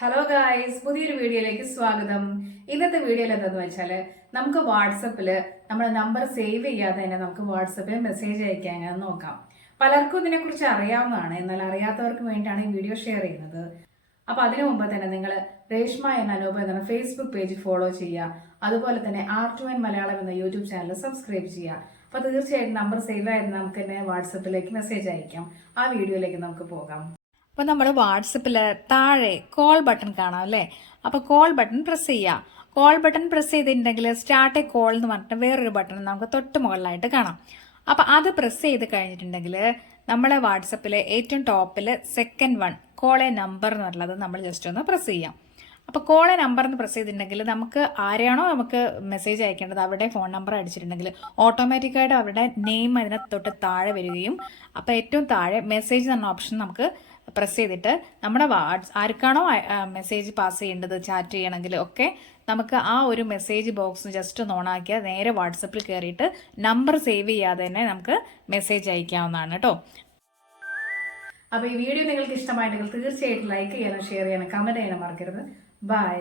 Hello guys, പുതിയൊരു വീഡിയോയിലേക്ക് സ്വാഗതം. ഇന്നത്തെ വീഡിയോയിൽ എന്താണെന്ന് വെച്ചാൽ നമുക്ക് വാട്സപ്പിൽ നമ്മുടെ നമ്പർ സേവ് ചെയ്യാതെ തന്നെ നമുക്ക് വാട്സപ്പിൽ മെസ്സേജ് അയക്കാൻ എങ്ങനെ നോക്കാം. പലർക്കും ഇതിനെക്കുറിച്ച് അറിയാവുന്നതാണ്, എന്നാൽ അറിയാത്തവർക്ക് വേണ്ടിയാണ് ഈ വീഡിയോ ഷെയർ ചെയ്യുന്നത്. അപ്പോൾ അതിനു മുമ്പ് തന്നെ നിങ്ങൾ രേഷ്മ എന്ന അനൂപ് എന്ന ഫേസ്ബുക്ക് പേജ് ഫോളോ ചെയ്യുക. അതുപോലെ തന്നെ R2N മലയാളം എന്ന യൂട്യൂബ് ചാനൽ സബ്സ്ക്രൈബ് ചെയ്യുക. അപ്പോൾ തീർച്ചയായിട്ടും നമ്പർ സേവ് ആയിരുന്നു നമുക്ക് തന്നെ വാട്സപ്പിലേക്ക് മെസ്സേജ് അയക്കാം. ആ വീഡിയോയിലേക്ക് നമുക്ക് പോകാം. അപ്പോൾ നമ്മൾ വാട്സപ്പിൽ താഴെ കോൾ ബട്ടൺ കാണാം അല്ലേ? അപ്പോൾ കോൾ ബട്ടൺ പ്രസ് ചെയ്യുക. കോൾ ബട്ടൺ പ്രസ് ചെയ്തിട്ടുണ്ടെങ്കിൽ സ്റ്റാർട്ട് എ കോൾ എന്ന് പറഞ്ഞിട്ട് വേറൊരു ബട്ടൺ നമുക്ക് തൊട്ട് മുകളിലായിട്ട് കാണാം. അപ്പോൾ അത് പ്രസ് ചെയ്ത് കഴിഞ്ഞിട്ടുണ്ടെങ്കിൽ നമ്മളെ വാട്സപ്പിലെ ഏറ്റവും ടോപ്പിൽ second one call A number എന്നുള്ളത് നമ്മൾ ജസ്റ്റ് ഒന്ന് പ്രസ് ചെയ്യാം. അപ്പോൾ കോൾ എ നമ്പർ എന്ന് പ്രസ് ചെയ്തിട്ടുണ്ടെങ്കിൽ നമുക്ക് ആരെയാണോ നമുക്ക് മെസ്സേജ് അയക്കേണ്ടത് അവരുടെ ഫോൺ നമ്പർ അടിച്ചിട്ടുണ്ടെങ്കിൽ ഓട്ടോമാറ്റിക്കായിട്ട് അവരുടെ നെയിം അതിന് തൊട്ട് താഴെ വരികയും അപ്പോൾ ഏറ്റവും താഴെ മെസ്സേജ് എന്ന ഓപ്ഷൻ നമുക്ക് പ്രസ് ചെയ്തിട്ട് നമ്മുടെ ആർക്കാണോ മെസ്സേജ് പാസ് ചെയ്യേണ്ടത് ചാറ്റ് ചെയ്യണമെങ്കിൽ ഒക്കെ നമുക്ക് ആ ഒരു മെസ്സേജ് ബോക്സ് ജസ്റ്റ് ഒന്ന് ഓണാക്കിയാൽ നേരെ വാട്സപ്പിൽ കയറിയിട്ട് നമ്പർ സേവ് ചെയ്യാതെ തന്നെ നമുക്ക് മെസ്സേജ് അയക്കാവുന്നതാണ് കേട്ടോ. അപ്പോൾ ഈ വീഡിയോ നിങ്ങൾക്ക് ഇഷ്ടമായിട്ടുണ്ടെങ്കിൽ തീർച്ചയായിട്ടും ലൈക്ക് ചെയ്യാനും ഷെയർ ചെയ്യാനും കമൻറ്റ് ചെയ്യാനും മറക്കരുത്. ബൈ.